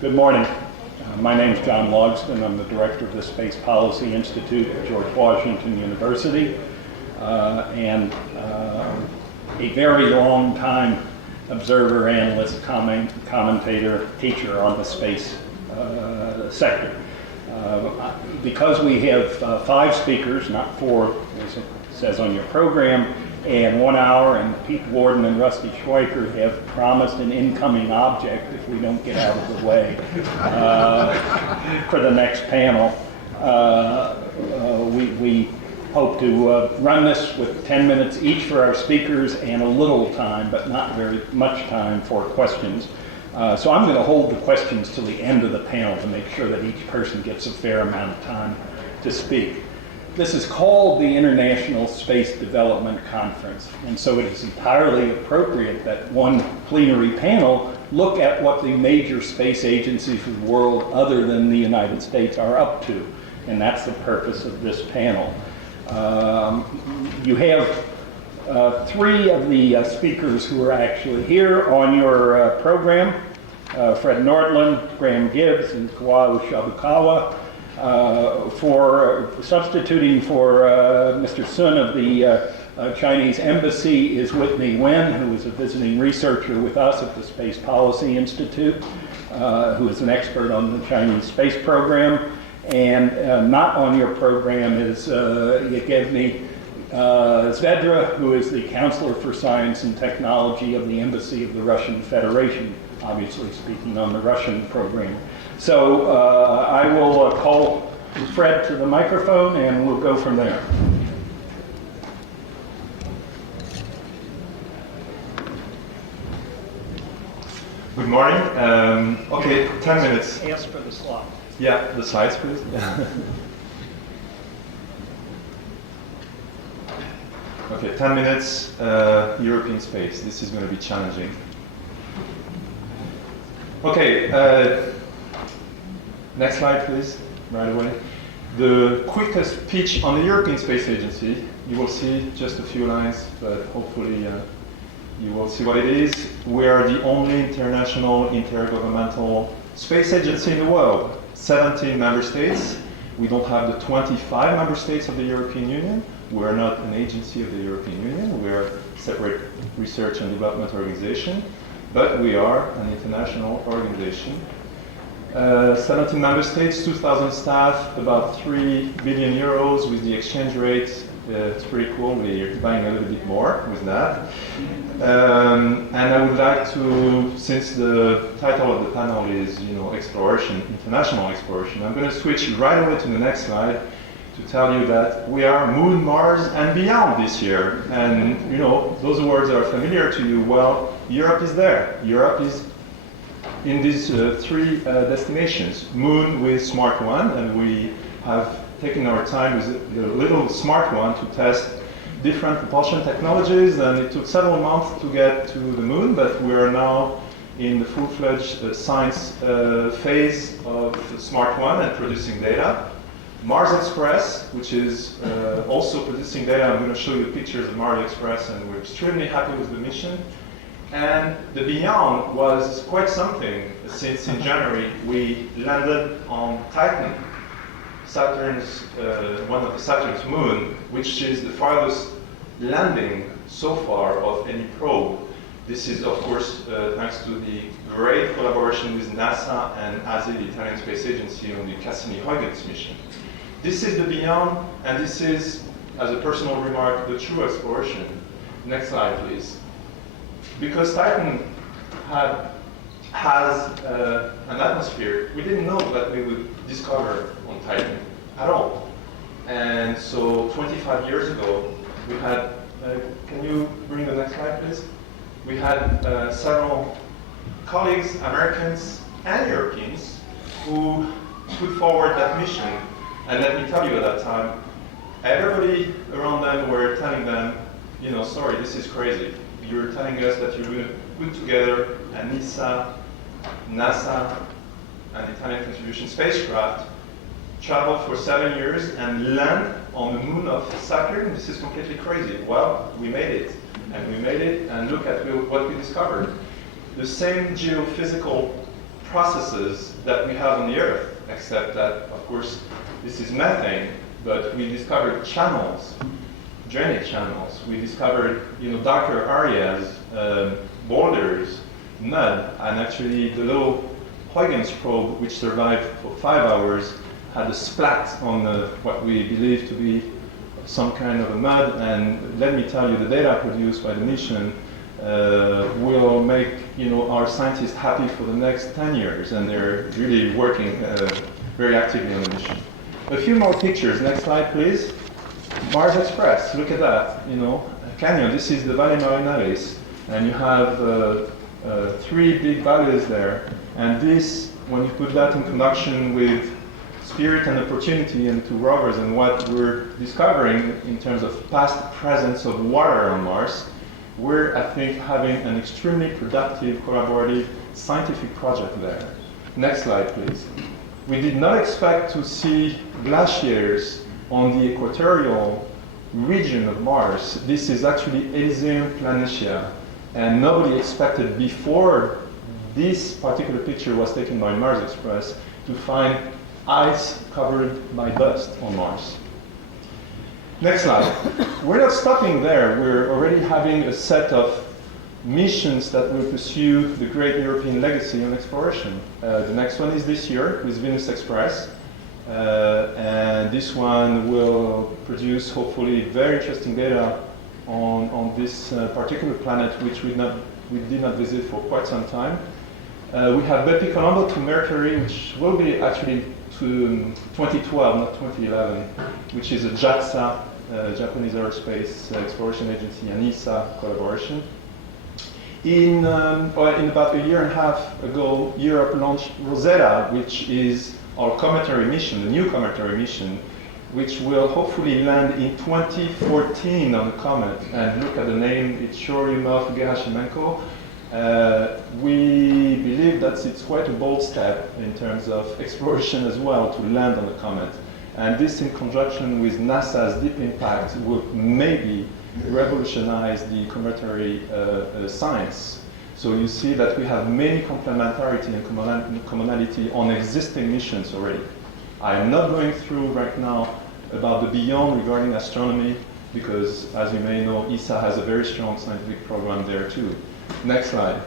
Good morning. My name is John Logsdon. I'm the director of the Space Policy Institute at George Washington University, and a very long time observer, analyst, commentator, teacher on the space sector. Because we have 5 speakers, not 4, as it says on your program, and 1 hour, and Pete Warden and Rusty Schweiker have promised an incoming object if we don't get out of the way for the next panel. We hope to run this with 10 minutes each for our speakers and a little time, but not very much time for questions. So I'm going to hold the questions till the end of the panel to make sure that each person gets a fair amount of time to speak. This is called the International Space Development Conference, and so it is entirely appropriate that one plenary panel look at what the major space agencies of the world other than the United States are up to, and that's the purpose of this panel. You have 3 of the speakers who are actually here on your program, Fred Nordlund, Graham Gibbs, and Kiwao Shibukawa. For substituting for Mr. Sun of the Chinese Embassy is Whitney, who is a visiting researcher with us at the Space Policy Institute, who is an expert on the Chinese space program. And not on your program is Yevgeny Zverdre, who is the Counselor for Science and Technology of the Embassy of the Russian Federation, obviously speaking on the Russian program. So I will call Fred to the microphone and we'll go from there. Good morning. Okay, 10 minutes. Ask for the slide. Yeah, the slides, please. Okay, 10 minutes, European space. This is going to be challenging. Okay, next slide, please, right away. The quickest pitch on the European Space Agency. You will see just a few lines, but hopefully you will see what it is. We are the only international intergovernmental space agency in the world. 17 member states. We don't have the 25 member states of the European Union. We're not an agency of the European Union. We're a separate research and development organization, but we are an international organization. 17 member states, 2,000 staff, about 3 billion euros with the exchange rate. It's pretty cool. We're buying a little bit more with that. And I would like to, since the title of the panel is, exploration, international exploration, I'm going to switch right away to the next slide to tell you that we are Moon, Mars, and beyond this year. And, those words are familiar to you. Well, Europe is there. Europe is in these 3 destinations. Moon with Smart 1, and we have taken our time with the little Smart 1 to test different propulsion technologies, and it took several months to get to the Moon, but we are now in the full-fledged science phase of Smart 1 and producing data. Mars Express, which is also producing data. I'm going to show you pictures of Mars Express, and we're extremely happy with the mission. And the Beyond was quite something, since in January we landed on Titan, Saturn's, one of the Saturn's moon, which is the farthest landing so far of any probe. This is, of course, thanks to the great collaboration with NASA and ASI, the Italian Space Agency, on the Cassini-Huygens mission. This is the Beyond, and this is, as a personal remark, the true exploration. Next slide, please. Because Titan has an atmosphere, we didn't know that we would discover on Titan at all. And so 25 years ago, we had, can you bring the next slide, please? We had several colleagues, Americans and Europeans, who put forward that mission. And let me tell you, at that time, everybody around them were telling them, sorry, this is crazy. You're telling us that you're going to put together a NASA, and Italian contribution spacecraft, travel for 7 years and land on the moon of Saturn. This is completely crazy. Well, we made it. And look at what we discovered. The same geophysical processes that we have on the Earth, except that, of course, this is methane, but we discovered channels, drainage channels. We discovered, darker areas, boulders, mud, and actually the little Huygens probe, which survived for 5 hours, had a splat on what we believe to be some kind of a mud. And let me tell you, the data produced by the mission will make our scientists happy for the next 10 years, and they're really working very actively on the mission. A few more pictures. Next slide, please. Mars Express. Look at that. Canyon. This is the Valle Marinalis, and you have 3 big valleys there. And this, when you put that in conjunction with Spirit and Opportunity and 2 rovers and what we're discovering in terms of past presence of water on Mars, we're, I think, having an extremely productive, collaborative scientific project there. Next slide, please. We did not expect to see glaciers on the equatorial region of Mars. This is actually Elysium Planitia, and nobody expected before this particular picture was taken by Mars Express to find ice covered by dust on Mars. Next slide. We're not stopping there. We're already having a set of missions that will pursue the great European legacy on exploration. The next one is this year with Venus Express. And this one will produce, hopefully, very interesting data on this particular planet, which we did not visit for quite some time. We have Bepi Colombo to Mercury, which will be actually to 2012, not 2011, which is a JAXA, Japanese Aerospace Exploration Agency, and ESA collaboration. In about a year and a half ago, Europe launched Rosetta, which is our cometary mission, the new cometary mission, which will hopefully land in 2014 on the comet. And look at the name, it's Churyumov-Gerasimenko. We believe that it's quite a bold step in terms of exploration as well to land on the comet. And this, in conjunction with NASA's Deep Impact, will maybe revolutionize the cometary science. So you see that we have many complementarity and commonality on existing missions already. I'm not going through right now about the beyond regarding astronomy, because as you may know, ESA has a very strong scientific program there too. Next slide.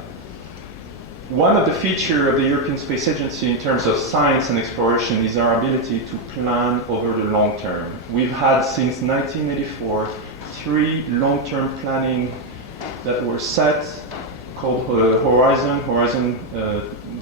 One of the features of the European Space Agency in terms of science and exploration is our ability to plan over the long term. We've had since 1984 3 long-term planning that were set, called Horizon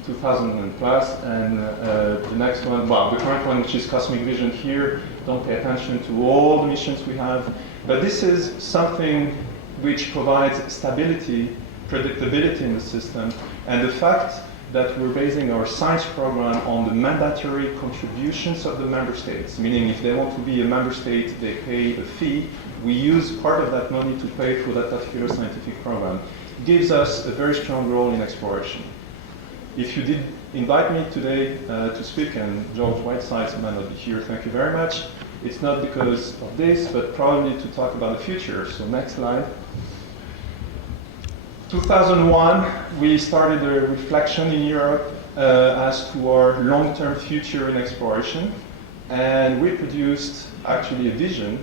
2000 and plus, and the next one, well, the current one, which is Cosmic Vision here. Don't pay attention to all the missions we have, but this is something which provides stability, predictability in the system, and the fact that we're basing our science program on the mandatory contributions of the member states, meaning if they want to be a member state, they pay a fee. We use part of that money to pay for that particular scientific program. It gives us a very strong role in exploration. If you did invite me today to speak, and George Whitesides might not be here, thank you very much. It's not because of this, but probably to talk about the future. So next slide. 2001, we started a reflection in Europe as to our long-term future in exploration, and we produced actually a vision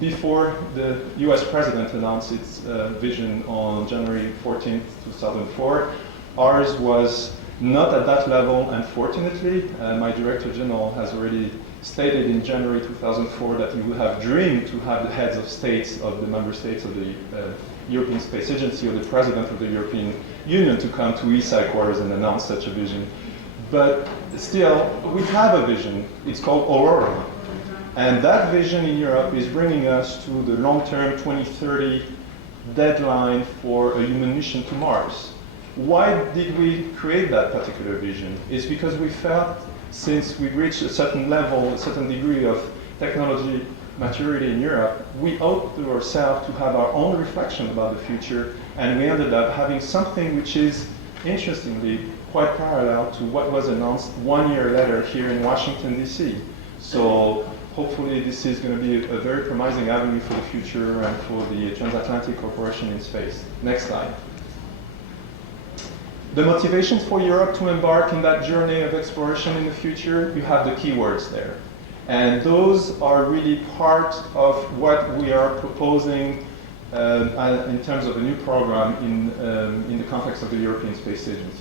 before the US president announced its vision on January 14th, 2004. Ours was not at that level, unfortunately. My Director General has already stated in January 2004 that he would have dreamed to have the heads of states of the member states of the European Space Agency or the President of the European Union to come to ESA headquarters and announce such a vision. But still, we have a vision. It's called Aurora. And that vision in Europe is bringing us to the long-term 2030 deadline for a human mission to Mars. Why did we create that particular vision? It's because we felt, since we reached a certain level, a certain degree of technology maturity in Europe, we owed to ourselves to have our own reflection about the future, and we ended up having something which is, interestingly, quite parallel to what was announced 1 year later here in Washington, D.C. So hopefully this is going to be a very promising avenue for the future and for the transatlantic cooperation in space. Next slide. The motivations for Europe to embark in that journey of exploration in the future, you have the keywords there. And those are really part of what we are proposing in terms of a new program in the context of the European Space Agency.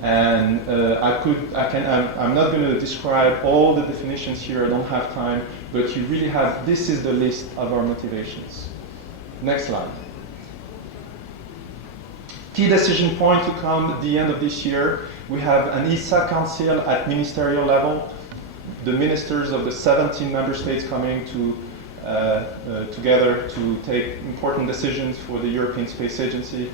And I'm not going to describe all the definitions here, I don't have time, but you really have, this is the list of our motivations. Next slide. Key decision point to come at the end of this year. We have an ESA council at ministerial level. The ministers of the 17 member states coming together to take important decisions for the European Space Agency.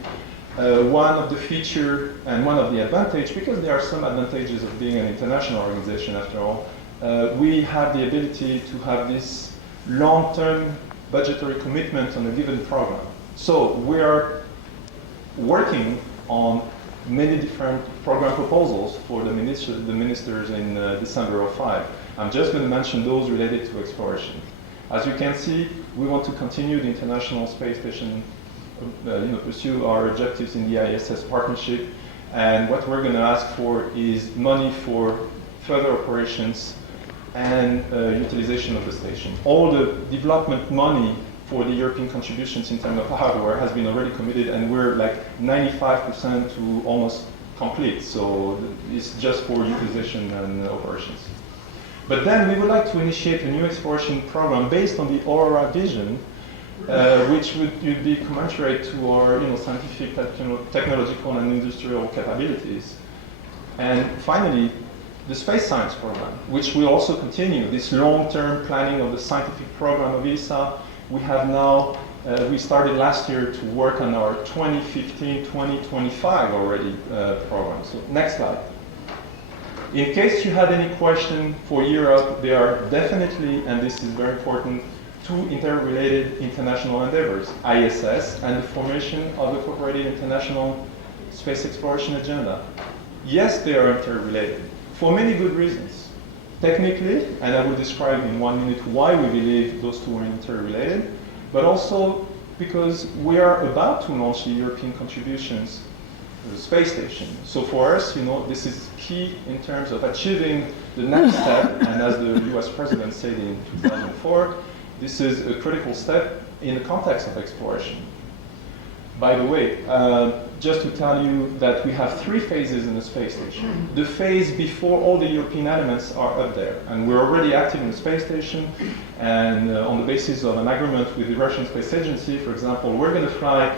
One of the feature and one of the advantage, because there are some advantages of being an international organization after all, we have the ability to have this long-term budgetary commitment on a given program. So we are working on many different program proposals for the ministers in December of 2005. I'm just going to mention those related to exploration. As you can see, we want to continue the International Space Station, pursue our objectives in the ISS partnership, and what we're going to ask for is money for further operations and utilization of the station. All the development money for the European contributions in terms of hardware has been already committed, and we're like 95% to almost complete. So it's just for utilization and operations. But then we would like to initiate a new exploration program based on the Aurora vision, which would be commensurate to our scientific, technological, and industrial capabilities. And finally, the space science program, which will also continue this long-term planning of the scientific program of ESA. We have now, we started last year to work on our 2015-2025 already program. So next slide. In case you had any question for Europe, there are definitely, and this is very important, two interrelated international endeavors, ISS and the formation of the Cooperative International Space Exploration Agenda. Yes, they are interrelated, for many good reasons. Technically, and I will describe in 1 minute why we believe those two are interrelated, but also because we are about to launch the European contributions to the space station. So for us, this is key in terms of achieving the next step, and as the US President said in 2004, this is a critical step in the context of exploration. By the way, just to tell you that we have 3 phases in the space station. The phase before all the European elements are up there, and we're already active in the space station, and on the basis of an agreement with the Russian Space Agency, for example, we're going to fly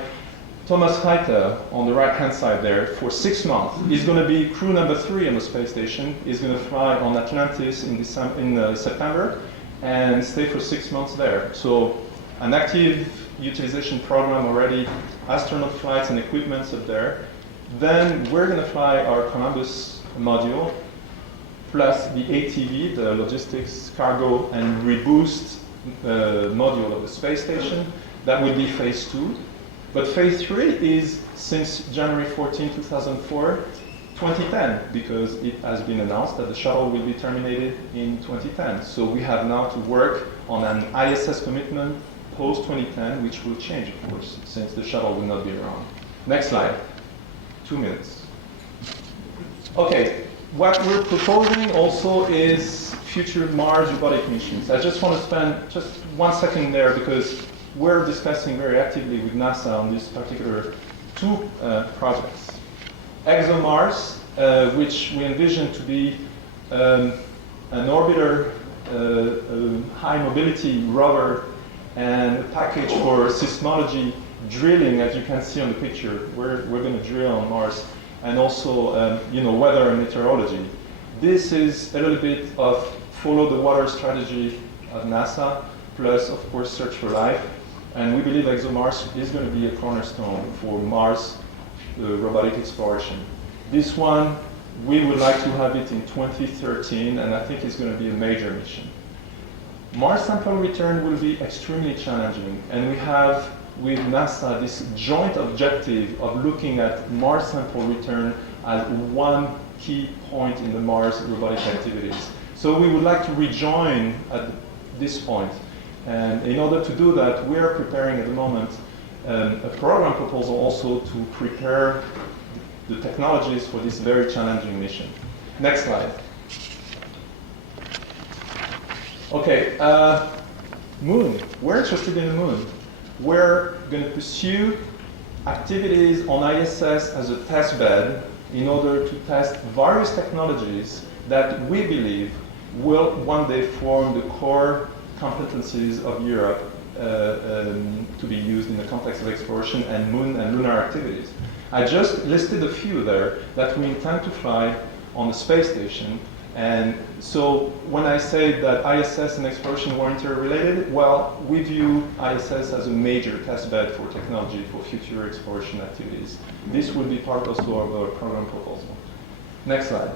Thomas Reiter on the right-hand side there for 6 months. He's going to be crew number 3 on the space station. He's going to fly on Atlantis in September and stay for 6 months there. So an active utilization program already, astronaut flights and equipments up there. Then we're going to fly our Columbus module, plus the ATV, the logistics, cargo, and reboost module of the space station. That will be phase 2. But phase 3 is since January 14, 2004, 2010, because it has been announced that the shuttle will be terminated in 2010. So we have now to work on an ISS commitment post-2010, which will change, of course, since the shuttle will not be around. Next slide. 2 minutes. Okay, what we're proposing also is future Mars robotic missions. I just want to spend just 1 second there because we're discussing very actively with NASA on these particular 2 projects. ExoMars, which we envision to be an orbiter, high mobility rover, and a package for seismology drilling, as you can see on the picture. We're going to drill on Mars, and also weather and meteorology. This is a little bit of follow the water strategy of NASA, plus of course search for life. And we believe ExoMars is going to be a cornerstone for Mars robotic exploration. This one, we would like to have it in 2013, and I think it's going to be a major mission. Mars sample return will be extremely challenging, and we have with NASA this joint objective of looking at Mars sample return as one key point in the Mars robotic activities. So we would like to rejoin at this point. And in order to do that, we are preparing at the moment a program proposal also to prepare the technologies for this very challenging mission. Next slide. Okay, moon. We're interested in the moon. We're going to pursue activities on ISS as a test bed in order to test various technologies that we believe will one day form the core competencies of Europe to be used in the context of exploration and moon and lunar activities. I just listed a few there that we intend to fly on the space station. And so when I say that ISS and exploration were interrelated, well, we view ISS as a major test bed for technology for future exploration activities. This will be part also of our program proposal. Next slide.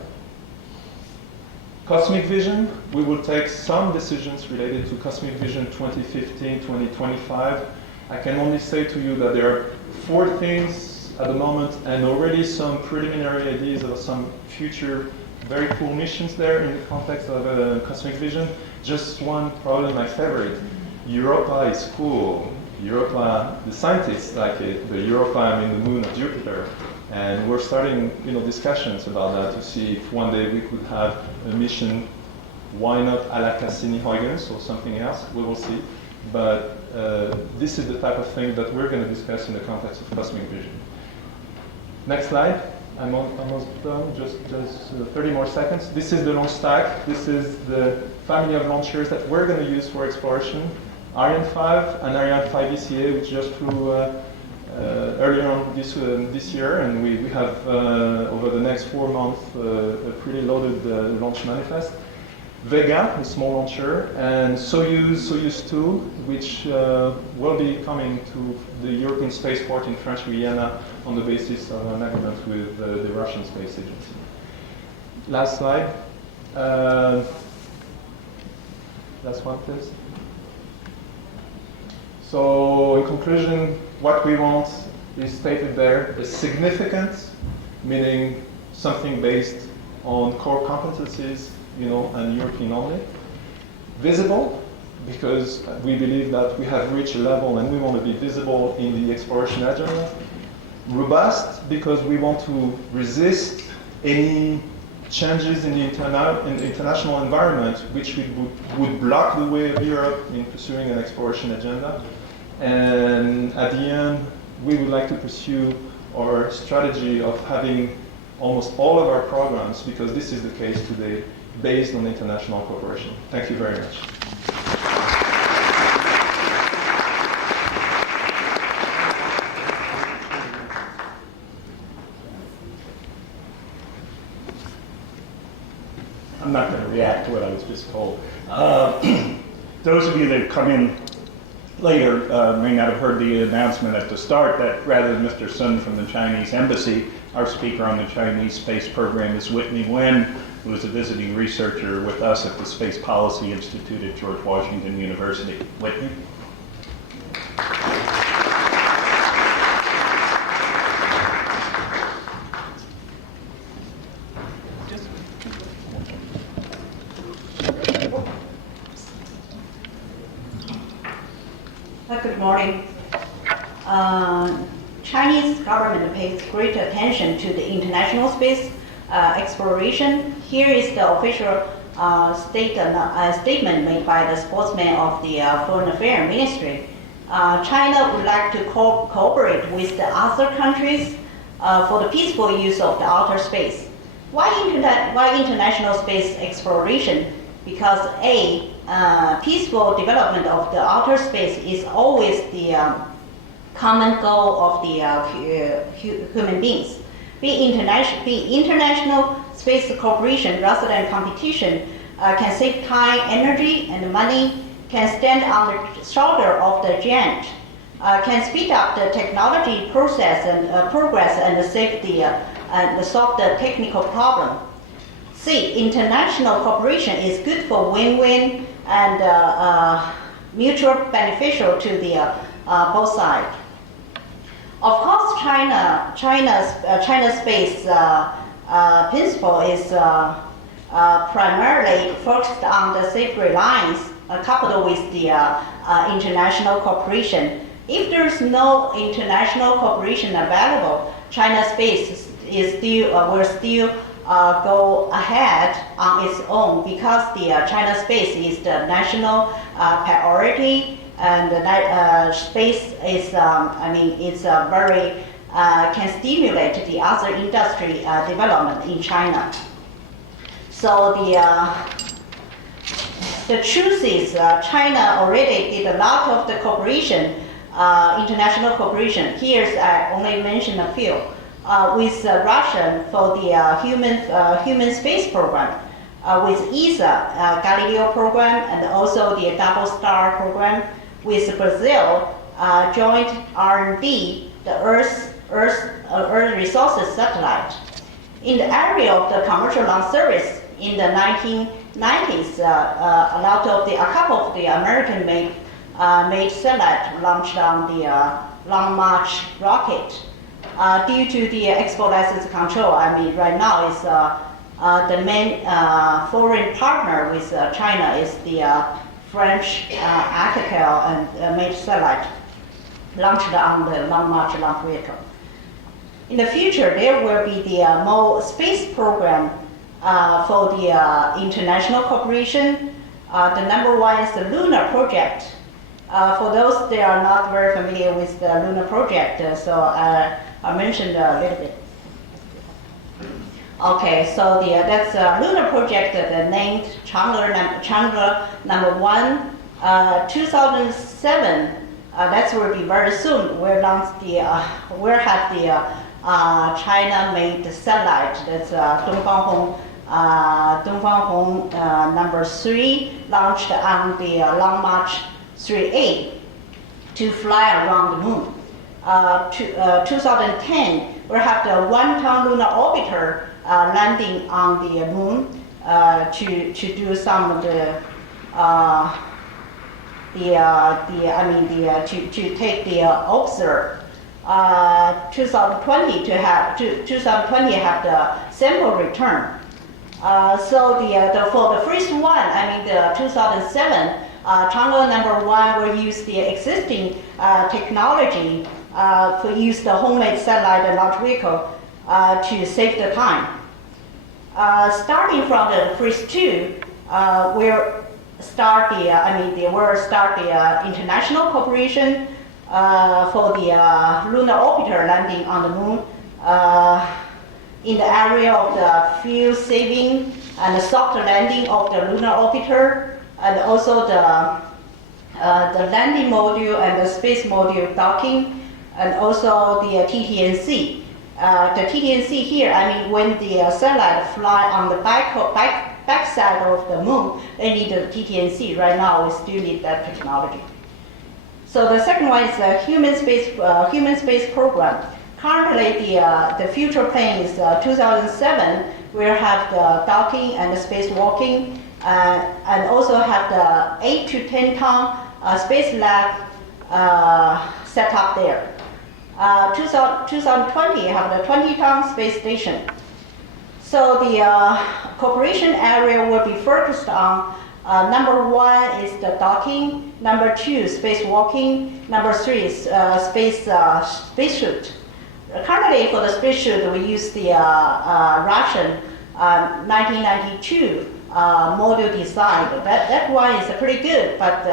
Cosmic vision, we will take some decisions related to cosmic vision 2015-2025. I can only say to you that there are 4 things at the moment and already some preliminary ideas of some future very cool missions there in the context of cosmic vision. Just one, probably my favorite. Europa is cool. Europa, the scientists like it, but Europa, I mean the moon of Jupiter. And we're starting, discussions about that to see if one day we could have a mission. Why not à la Cassini-Huygens or something else? We will see. But this is the type of thing that we're going to discuss in the context of cosmic vision. Next slide. I'm almost done, just 30 more seconds. This is the launch stack. This is the family of launchers that we're going to use for exploration. Ariane 5 and Ariane 5 ECA, which just flew earlier on this year, and we have over the next 4 months a pretty loaded launch manifest. Vega, a small launcher, and Soyuz 2, which will be coming to the European Spaceport in French Guiana on the basis of an agreement with the Russian Space Agency. Last slide. Last one, please. So, in conclusion, what we want is stated there: is significant, meaning something based on core competencies, and European only. Visible, because we believe that we have reached a level and we want to be visible in the exploration agenda. Robust, because we want to resist any changes in the international environment which would block the way of Europe in pursuing an exploration agenda. And at the end, we would like to pursue our strategy of having almost all of our programs, because this is the case today, based on international cooperation. Thank you very much. I'm not going to react to what I was just told. Those of you that have come in later may not have heard the announcement at the start that rather than Mr. Sun from the Chinese Embassy, our speaker on the Chinese space program is Whitney Wen, who is a visiting researcher with us at the Space Policy Institute at George Washington University. Whitney? Good morning. Chinese government pays great attention to the international space exploration. Here is the official statement made by the spokesman of the Foreign Affairs Ministry. China would like to cooperate with the other countries for the peaceful use of the outer space. Why international space exploration? Because peaceful development of the outer space is always the common goal of the human beings. Be international space cooperation rather than competition can save time, energy, and money, can stand on the shoulder of the giant, can speed up the technology process and progress and save and solve the technical problem. See, international cooperation is good for win-win and mutual beneficial to the both sides. Of course, China's space principle is primarily focused on the safe reliance coupled with the international cooperation. If there's no international cooperation available, China's space is still will still go ahead on its own because the China space is the national priority, and space is it's very can stimulate the other industry development in China. So the truth is China already did a lot of the cooperation, international cooperation. Here's I only mentioned a few. With Russia for the human space program, with ESA Galileo program, and also the Double Star program. With Brazil joint R&D, the Earth Resources Satellite. In the area of the commercial launch service in the 1990s, a couple of the American made satellite launched on the Long March rocket. Due to the export license control, right now is the main foreign partner with China is the French Alcatel and made satellite launched on the Long March launch vehicle. In the future, there will be the more space program for the international cooperation. The number one is the Lunar Project. For those that are not very familiar with the Lunar Project, so I mentioned a little bit. Okay, so that's Lunar Project named Chang'e number 1, 2007. That will be very soon. We'll launch we'll have the China-made satellite. That's Dongfang Hong number 3, launched on the Long March 3A to fly around the moon. 2010, we'll have the 1-ton lunar orbiter landing on the moon to do some of to take the observe. 2020 have the sample return. So for the first one, the 2007 Chang'e number 1 will use the existing technology to use the homemade satellite and launch vehicle to save the time. Starting from the first 2, we'll start the international cooperation for the lunar orbiter landing on the moon in the area of the fuel saving and the soft landing of the lunar orbiter, and also the landing module and the space module docking, and also the TT&C. The TT&C here, when the satellite fly on the back side of the moon, they need the TT&C. Right now, we still need that technology. So the second one is the human space program. Currently, the future plan is 2007. We'll have the docking and the spacewalking, and also have the 8 to 10 ton space lab set up there. 2020 have the 20-ton space station. So the cooperation area will be focused on number 1 is the docking, number 2 spacewalking, number 3 is space suit. Currently for the space suit we use the Russian 1992 module design. That one is pretty good, but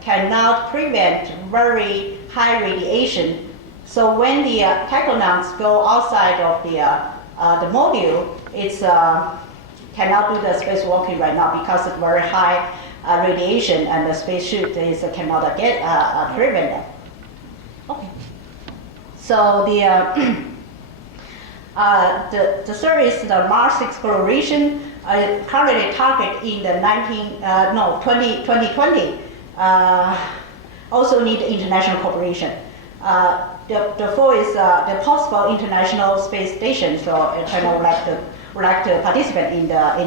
cannot prevent very high radiation. So when the tachyonauts go outside of the module, it's cannot do the spacewalking right now because of very high radiation, and the spacesuit cannot get prevent them. Okay. So the service, the Mars exploration, currently target in the 2020. Also need international cooperation. The 4 is the possible international space station. So China would like to participate in the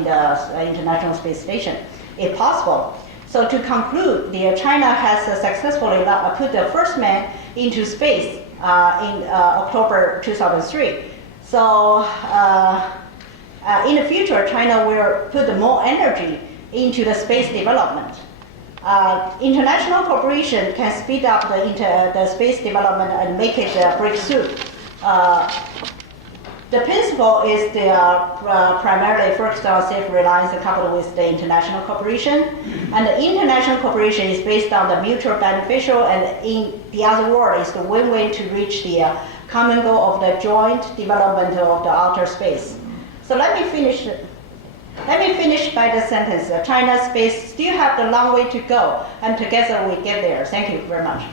international space station, if possible. So to conclude, China has successfully put the first man into space in October 2003. So in the future, China will put more energy into the space development. International cooperation can speed up the space development and make it a breakthrough. The principle is they are primarily focused on self-reliance coupled with the international cooperation. And the international cooperation is based on the mutual beneficial, and in the other word is the win-win to reach the common goal of the joint development of the outer space. So let me finish by the sentence. China's space still have the long way to go, and together we get there. Thank you very much.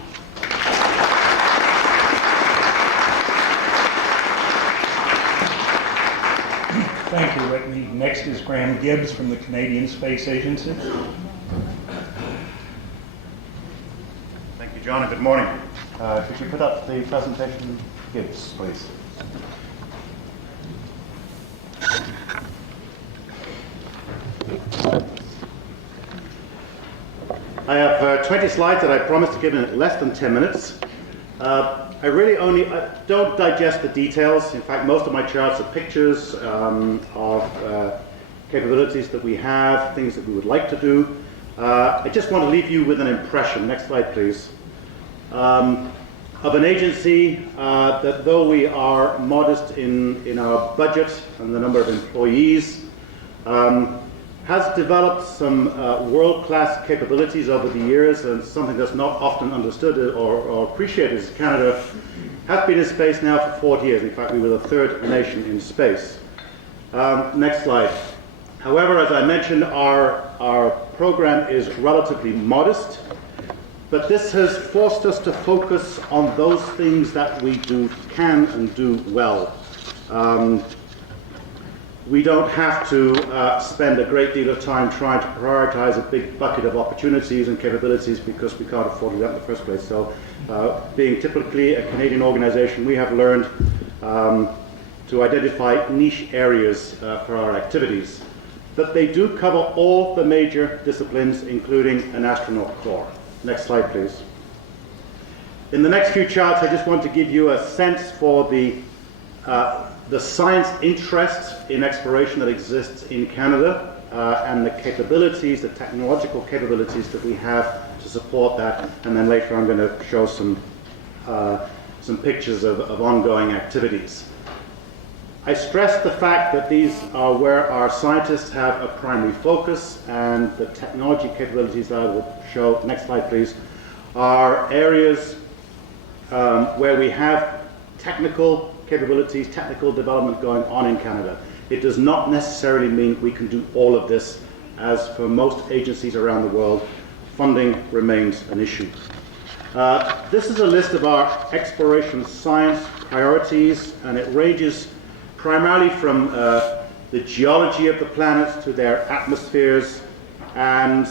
Thank you, Whitney. Next is Graham Gibbs from the Canadian Space Agency. Thank you, John, and good morning. Could you put up the presentation, Gibbs, please? I have 20 slides that I promised to give in less than 10 minutes. I really don't digest the details. In fact, most of my charts are pictures of capabilities that we have, things that we would like to do. I just want to leave you with an impression. Next slide, please. Of an agency that, though we are modest in our budget and the number of employees, has developed some world-class capabilities over the years, and something that's not often understood or appreciated is Canada has been in space now for 40 years. In fact, we were the third nation in space. Next slide. However, as I mentioned, our program is relatively modest, but this has forced us to focus on those things that we can and do well. We don't have to spend a great deal of time trying to prioritize a big bucket of opportunities and capabilities because we can't afford that in the first place. So being typically a Canadian organization, we have learned to identify niche areas for our activities. But they do cover all the major disciplines, including an astronaut corps. Next slide, please. In the next few charts, I just want to give you a sense for the science interest in exploration that exists in Canada and the capabilities, the technological capabilities that we have to support that. And then later I'm going to show some pictures of ongoing activities. I stress the fact that these are where our scientists have a primary focus, and the technology capabilities that I will show, next slide please, are areas where we have technical capabilities, technical development going on in Canada. It does not necessarily mean we can do all of this, as for most agencies around the world, funding remains an issue. This is a list of our exploration science priorities, and it ranges primarily from the geology of the planets to their atmospheres and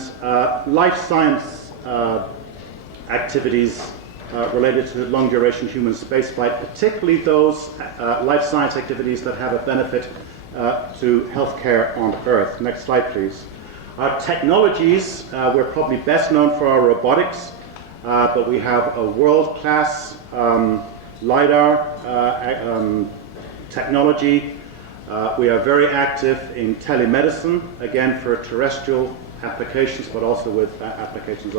life science activities related to long-duration human spaceflight, particularly those life science activities that have a benefit to healthcare on Earth. Next slide, please. Our technologies, we're probably best known for our robotics, but we have a world-class LiDAR technology. We are very active in telemedicine, again for terrestrial applications, but also with applications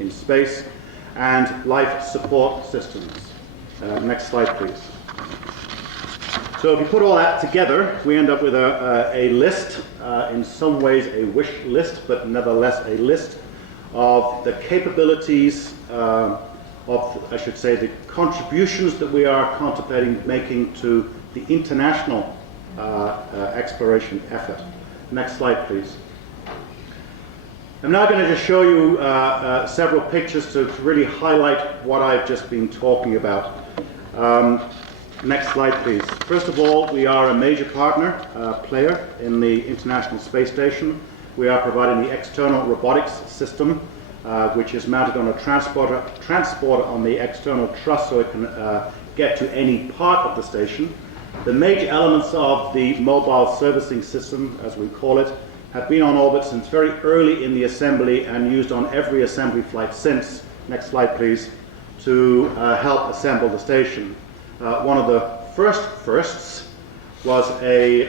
in space, and life support systems. Next slide, please. So if you put all that together, we end up with a list, in some ways a wish list, but nevertheless a list of the capabilities I should say, the contributions that we are contemplating making to the international exploration effort. Next slide, please. I'm now going to just show you several pictures to really highlight what I've just been talking about. Next slide, please. First of all, we are a major partner, player in the International Space Station. We are providing the external robotics system, which is mounted on a transporter on the external truss so it can get to any part of the station. The major elements of the mobile servicing system, as we call it, have been on orbit since very early in the assembly and used on every assembly flight since, next slide please, to help assemble the station. One of the firsts was a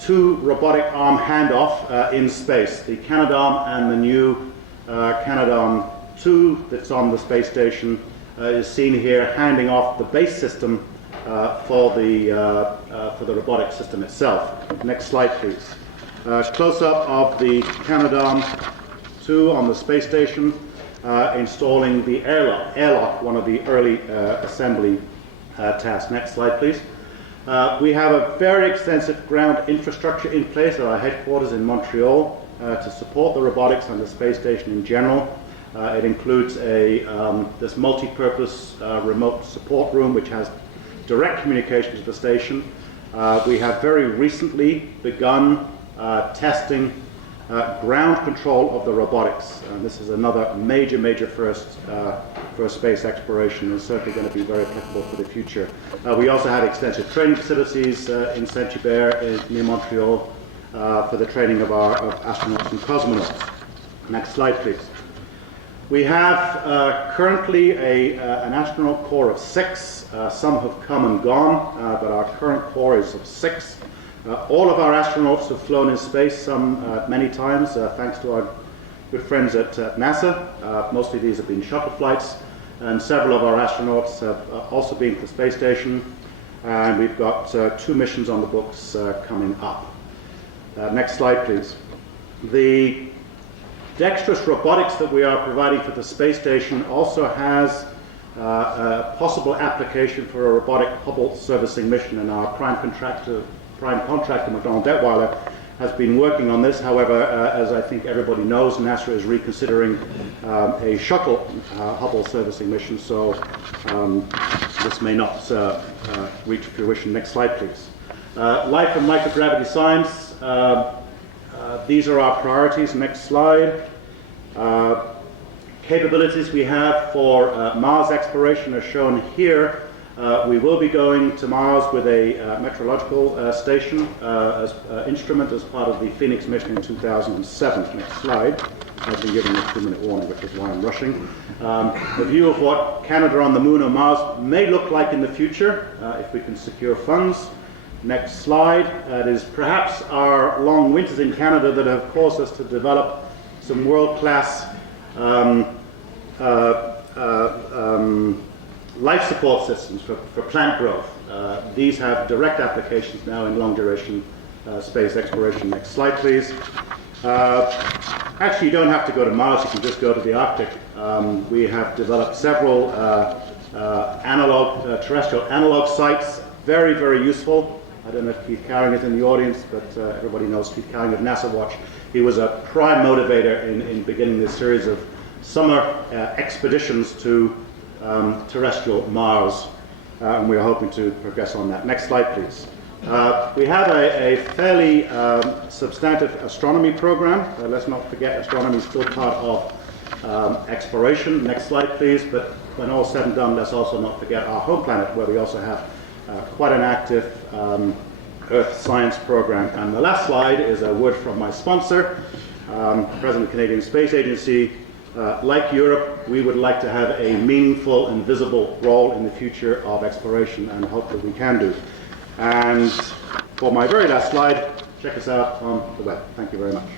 two robotic arm handoff in space, the Canadarm and the new Canadarm2 that's on the space station is seen here handing off the base system for the robotic system itself. Next slide, please. Close-up of the Canadarm2 on the space station, installing the airlock, one of the early assembly tasks. Next slide, please. We have a very extensive ground infrastructure in place at our headquarters in Montreal to support the robotics and the space station in general. It includes this multi-purpose remote support room which has direct communication to the station. We have very recently begun testing ground control of the robotics. And this is another major first for space exploration, and certainly going to be very applicable for the future. We also had extensive training facilities in Saint-Hubert near Montreal for the training of our astronauts and cosmonauts. Next slide, please. We have currently an astronaut corps of 6. Some have come and gone, but our current corps is of 6. All of our astronauts have flown in space, some many times, thanks to our good friends at NASA. Mostly these have been shuttle flights, and several of our astronauts have also been to the space station, and we've got 2 missions on the books coming up. Next slide, please. The dexterous robotics that we are providing for the space station also has a possible application for a robotic Hubble servicing mission, and our prime contractor McDonald Detweiler has been working on this. However, as I think everybody knows, NASA is reconsidering a shuttle Hubble servicing mission, so this may not reach fruition. Next slide, please. Life and microgravity science. These are our priorities. Next slide. Capabilities we have for Mars exploration are shown here. We will be going to Mars with a meteorological station instrument as part of the Phoenix mission in 2007. Next slide. I've been given a 2-minute warning, which is why I'm rushing. The view of what Canada on the Moon or Mars may look like in the future if we can secure funds. Next slide. It is perhaps our long winters in Canada that have caused us to develop some world-class life support systems for plant growth. These have direct applications now in long-duration space exploration. Next slide, please. Actually, you don't have to go to Mars. You can just go to the Arctic. We have developed several terrestrial analog sites. Very useful. I don't know if Keith Carring is in the audience, but everybody knows Keith Carring of NASA Watch. He was a prime motivator in beginning this series of summer expeditions to terrestrial Mars, and we are hoping to progress on that. Next slide, please. We have a fairly substantive astronomy program. Let's not forget astronomy is still part of exploration. Next slide, please. But when all said and done, let's also not forget our home planet, where we also have quite an active Earth science program. And the last slide is a word from my sponsor, President of the Canadian Space Agency. Like Europe, we would like to have a meaningful and visible role in the future of exploration, and hope that we can do. And for my very last slide, check us out on the web. Thank you very much.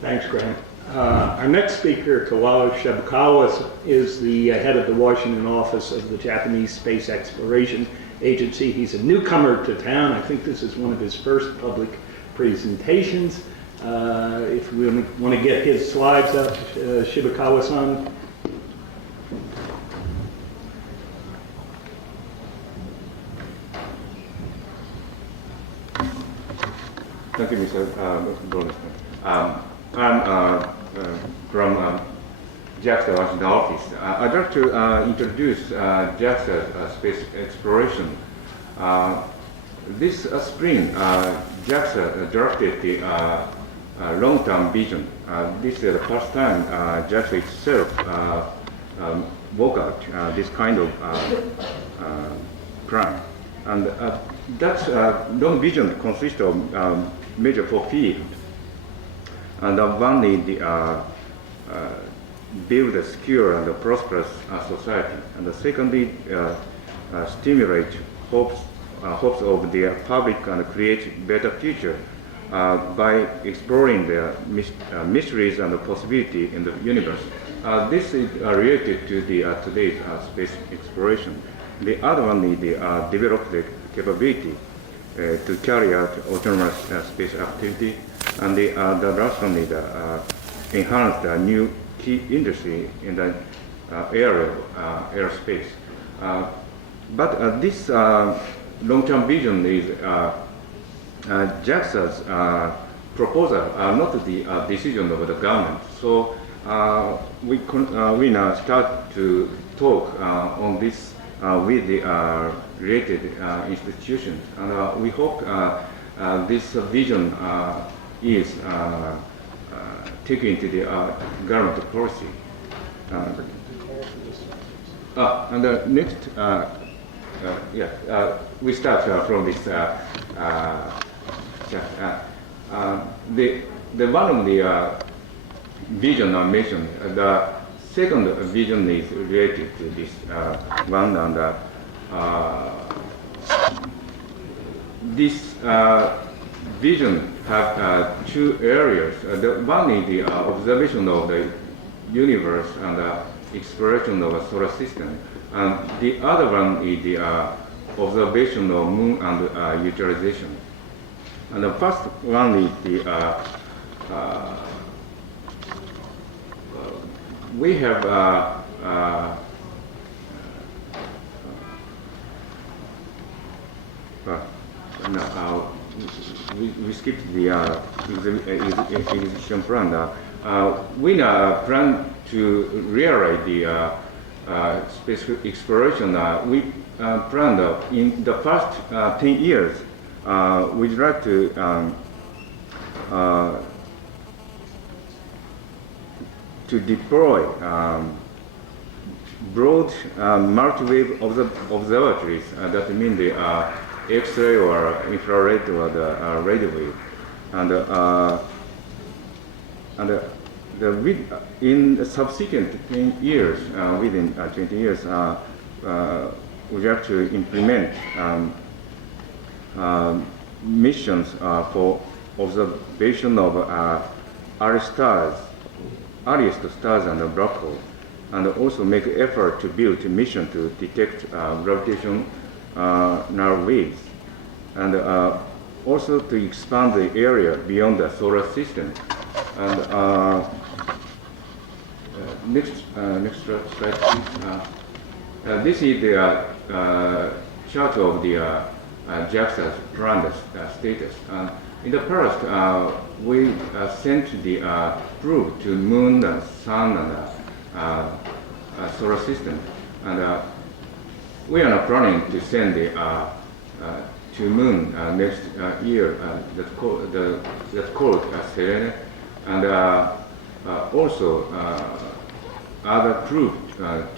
Thanks, Graham. Our next speaker, Kiwao Shibukawa, is the head of the Washington office of the Japanese Space Exploration Agency. He's a newcomer to town. I think this is one of his first public presentations. If we want to get his slides up, Shibukawa-san. Thank you, Mr. Nordlund. I'm from JAXA Washington office. I'd like to introduce JAXA space exploration. This spring, JAXA drafted the long-term vision. This is the first time JAXA itself worked out this kind of plan. And that long vision consists of major 4 fields. And one is the build a secure and a prosperous society. And the second is stimulate hopes of the public and create better future by exploring the mysteries and the possibility in the universe. This is related to the today's space exploration. The other one is the develop the capability to carry out autonomous space activity, and the last one is enhance the new key industry in the area of aerospace. But this long-term vision is JAXA's proposal, not the decision of the government. So we now start to talk on this with the related institutions, and we hope this vision is taken into the government policy. And the next, we start from this. The one of the vision I mentioned, the second vision is related to this one, and this vision have two areas. The one is the observation of the universe and exploration of a solar system, and the other one is the observation of moon and utilization. And the first one is the we have we skipped the execution plan. We plan to realize the space exploration. We planned in the first 10 years. We'd like to deploy broad multi-wave observatories. That means the X-ray or infrared or the radio wave, and in subsequent 10 years, within 20 years, we have to implement missions for observation of earliest stars and black holes, and also make effort to build a mission to detect gravitational waves, and also to expand the area beyond the solar system. And next slide, please. This is the chart of the JAXA's planned status. In the past, we sent the probe to Moon, Sun, and solar system, and we are now planning to send the to Moon next year. That's called SELENE, and also other probe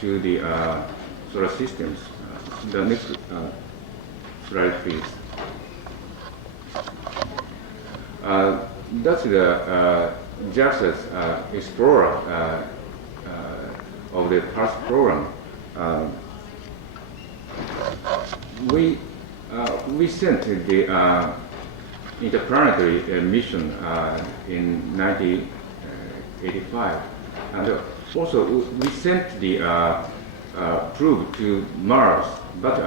to the solar systems. The next slide, please. That's the JAXA's Explorer of the past program. We sent the interplanetary mission in 1985, and also we sent the probe to Mars, but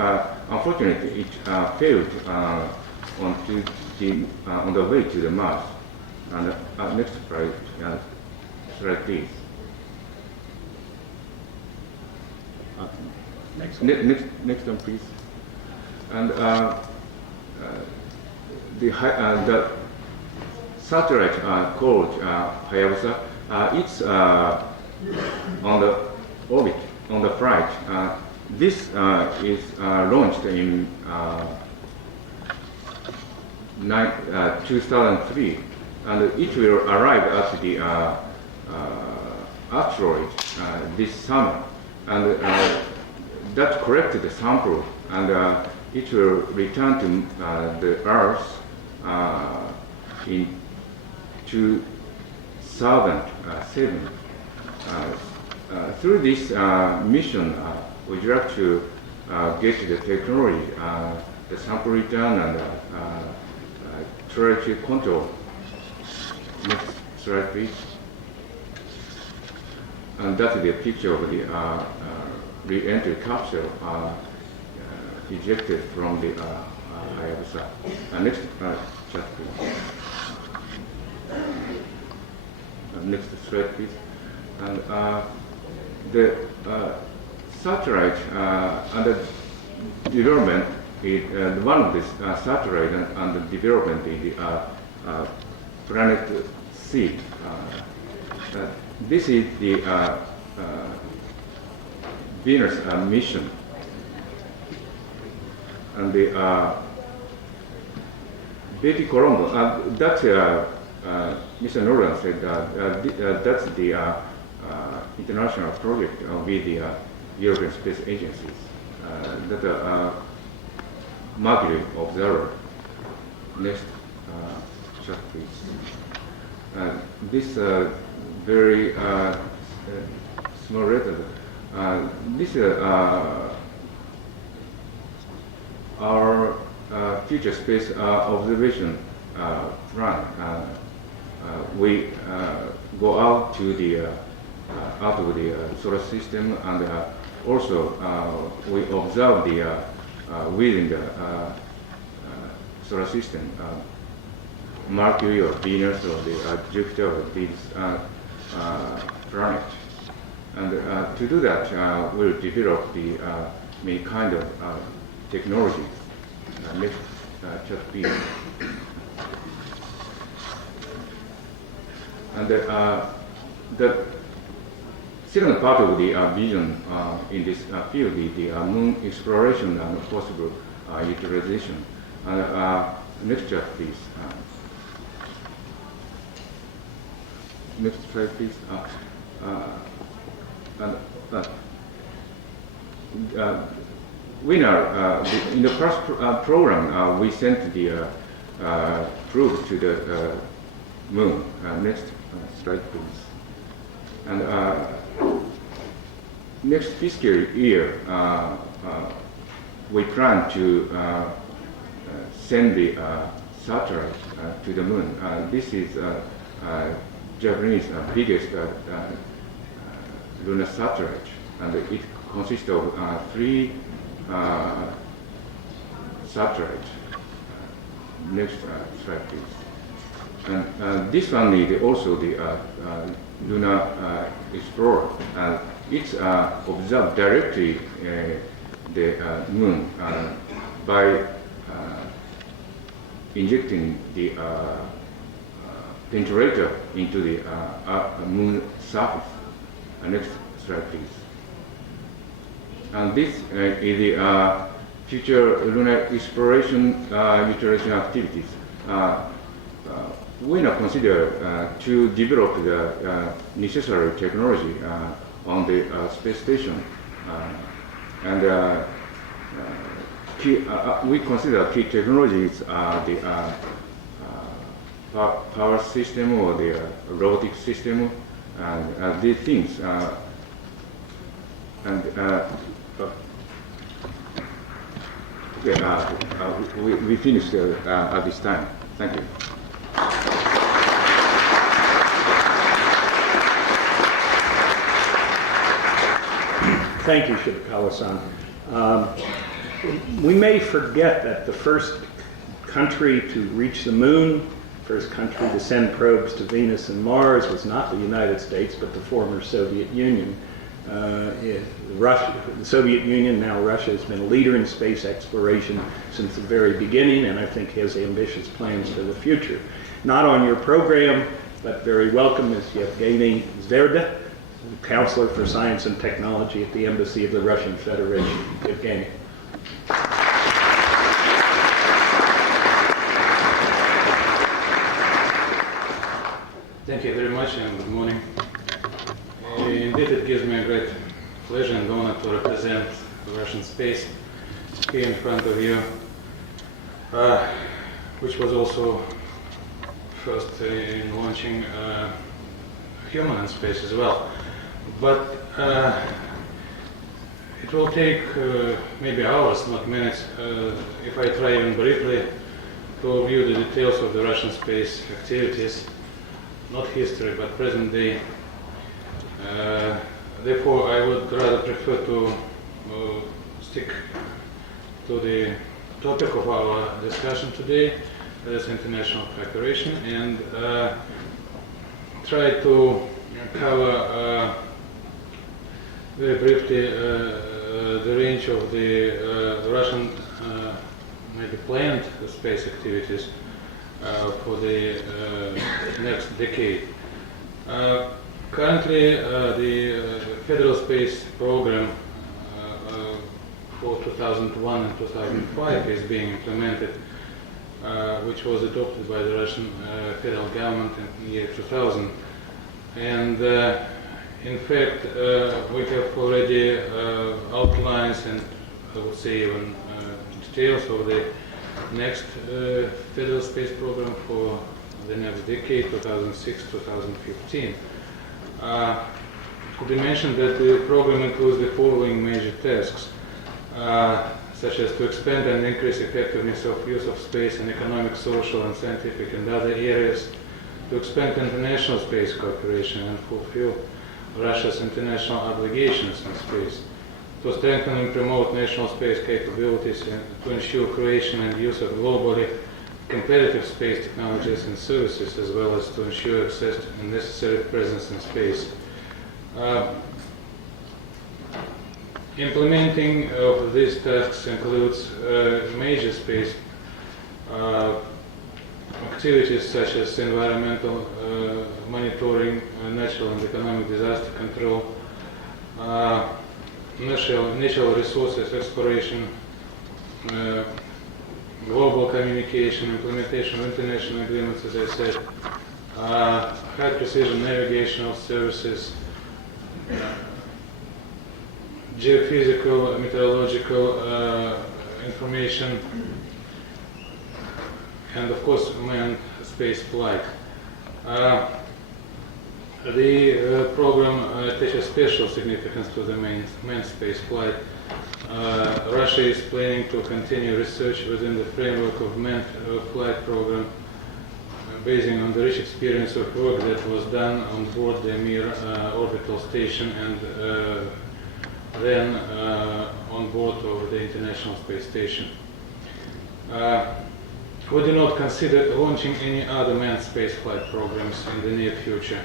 unfortunately it failed on the way to the Mars. And next slide, please. Next one, please. And the satellite called Hayabusa, it's on the orbit, on the flight. This is launched in 2003, and it will arrive at the asteroid this summer, and that collected the sample, and it will return to the Earth in 2007. Through this mission, we'd like to get the technology, the sample return, and terrestrial control. Next slide, please. And that's the picture of the re-entry capsule ejected from the Hayabusa. Next chart, please. Next slide, please. And the satellite under development is one of the satellite under development is the Planet Seed. This is the Venus mission, and the Betty Colombo. That's Mr. Nordlund said that's the international project with the European Space Agencies. That Mercury observer. Next chart, please. This very small letter. This is our future space observation plan. We go out to the out of the solar system, and also we observe the within the solar system, Mercury or Venus or the Jupiter or these planets. And to do that, we'll develop the many kind of technologies. Next chart, please. And the second part of the vision in this field is the moon exploration and possible utilization. Next chart, please. Next slide, please. In the first program, we sent the probe to the moon. Next slide, please. And next fiscal year, we plan to send the satellite to the moon. This is Japanese biggest lunar satellite, and it consists of 3 satellites. Next slide, please. And this one is also the Lunar Explorer. It's observed directly the moon by injecting the ventilator into the moon surface. Next slide, please. And this is the future lunar exploration utilization activities. We now consider to develop the necessary technology on the space station, and we consider key technologies are the power system or the robotic system, and these things. We finished at this time. Thank you. Thank you, Shibukawa-san. We may forget that the first country to reach the moon, first country to send probes to Venus and Mars was not the United States, but the former Soviet Union. The Soviet Union, now Russia, has been a leader in space exploration since the very beginning, and I think has ambitious plans for the future. Not on your program, but very welcome is Yevgeny Zverdre, Counselor for Science and Technology at the Embassy of the Russian Federation. Yevgeny. Thank you very much and good morning. Indeed, it gives me a great pleasure and honor to represent the Russian space here in front of you, which was also first in launching human in space as well. But it will take maybe hours, not minutes, if I try even briefly to overview the details of the Russian space activities, not history, but present day. Therefore, I would rather prefer to stick to the topic of our discussion today, that is international cooperation, and try to cover very briefly the range of the Russian maybe planned space activities for the next decade. Currently, the Federal Space Program for 2001 and 2005 is being implemented, which was adopted by the Russian federal government in the year 2000. And in fact, we have already outlines and I would say even details of the next Federal Space Program for the next decade, 2006-2015. It could be mentioned that the program includes the following major tasks, such as to expand and increase effectiveness of use of space in economic, social, and scientific and other areas, to expand international space cooperation and fulfill Russia's international obligations in space, to strengthen and promote national space capabilities, and to ensure creation and use of globally competitive space technologies and services, as well as to ensure access and necessary presence in space. Implementing of these tasks includes major space activities such as environmental monitoring, natural and economic disaster control, natural resources exploration, global communication, implementation of international agreements, as I said, high precision navigational services, geophysical, meteorological information, and of course manned space flight. The program attaches special significance to the manned space flight. Russia is planning to continue research within the framework of manned flight program, basing on the rich experience of work that was done on board the Mir orbital station and then on board of the International Space Station. We do not consider launching any other manned spaceflight programs in the near future.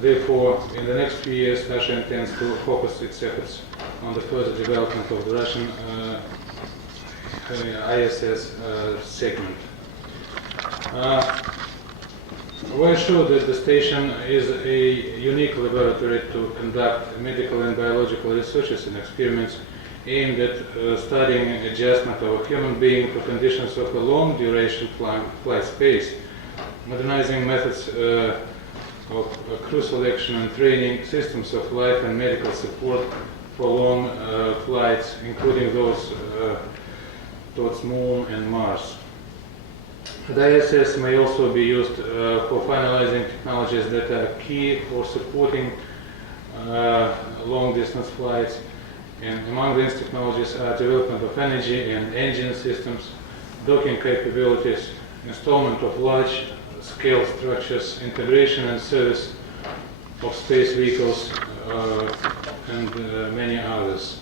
Therefore, in the next few years, Russia intends to focus its efforts on the further development of the Russian ISS segment. We're sure that the station is a unique laboratory to conduct medical and biological researches and experiments aimed at studying adjustment of a human being to conditions of a long duration flight space, modernizing methods of crew selection and training, systems of life and medical support for long flights, including those towards Moon and Mars. The ISS may also be used for finalizing technologies that are key for supporting long-distance flights, and among these technologies are development of energy and engine systems, docking capabilities, installation of large-scale structures, integration and service of space vehicles, and many others.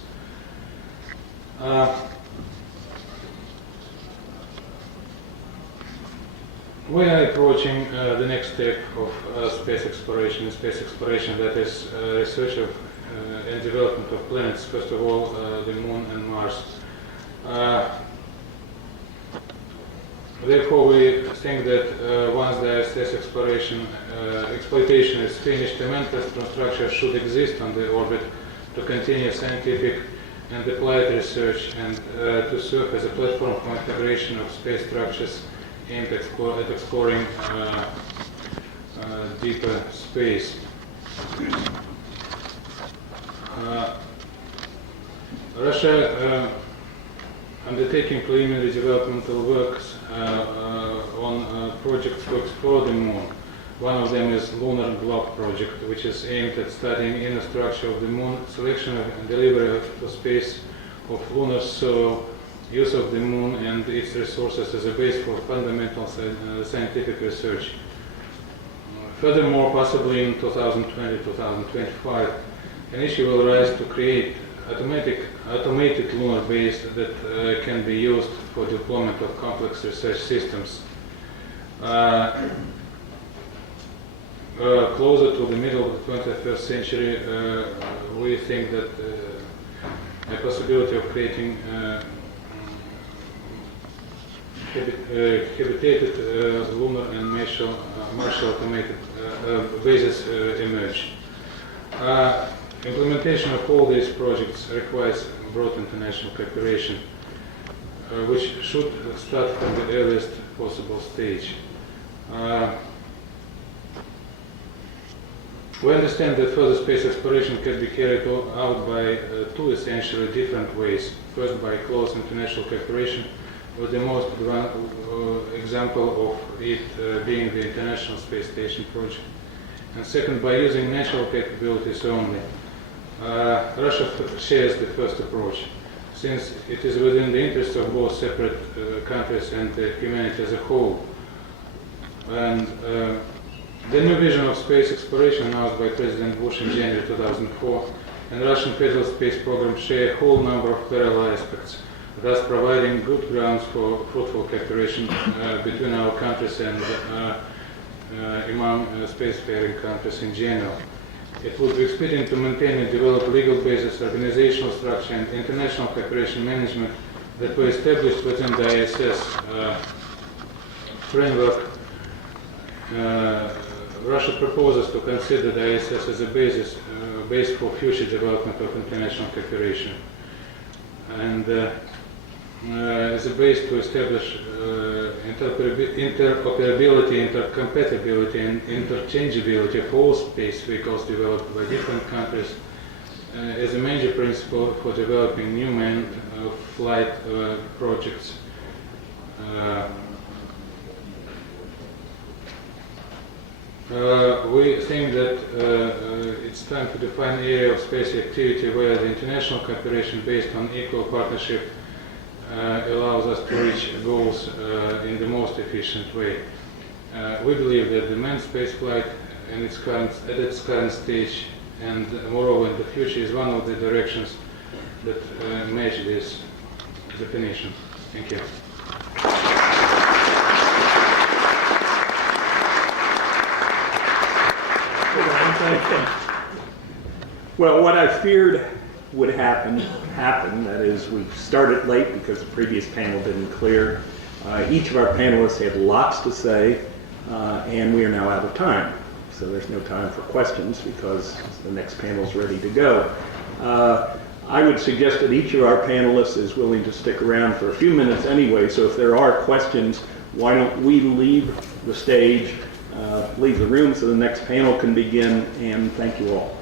We are approaching the next step of space exploration, that is research of and development of planets, first of all the Moon and Mars. Therefore, we think that once the ISS exploitation is finished, a manned infrastructure should exist on the orbit to continue scientific and applied research and to serve as a platform for integration of space structures aimed at exploring deeper space. Russia undertaking preliminary developmental works on projects to explore the Moon. One of them is Lunar Globe project, which is aimed at studying inner structure of the Moon, selection and delivery to space of lunar soil, use of the moon and its resources as a base for fundamental scientific research. Furthermore, possibly in 2020-2025, an issue will arise to create automated lunar base that can be used for deployment of complex research systems. Closer to the middle of the 21st century, we think that the possibility of creating habitated lunar and Martial automated bases emerge. Implementation of all these projects requires broad international cooperation, which should start from the earliest possible stage. We understand that further space exploration can be carried out by two essentially different ways. First, by close international cooperation, with the most advanced example of it being the International Space Station project. And second, by using natural capabilities only. Russia shares the first approach, since it is within the interest of both separate countries and humanity as a whole. And the new vision of space exploration announced by President Bush in January 2004 and the Russian Federal Space Program share a whole number of parallel aspects, thus providing good grounds for fruitful cooperation between our countries and among spacefaring countries in general. It would be expedient to maintain and develop legal basis, organizational structure, and international cooperation management that were established within the ISS framework. Russia proposes to consider the ISS as a base for future development of international cooperation, and as a base to establish interoperability, intercompatibility, and interchangeability of all space vehicles developed by different countries as a major principle for developing new manned flight projects. We think that it's time to define an area of space activity where the international cooperation based on equal partnership allows us to reach goals in the most efficient way. We believe that the manned spaceflight at its current stage and moreover in the future is one of the directions that match this definition. Thank you. Well, what I feared would happen, that is, we started late because the previous panel didn't clear. Each of our panelists had lots to say, and we are now out of time. So there's no time for questions because the next panel is ready to go. I would suggest that each of our panelists is willing to stick around for a few minutes anyway, so if there are questions, why don't we leave the stage, leave the room so the next panel can begin, and thank you all.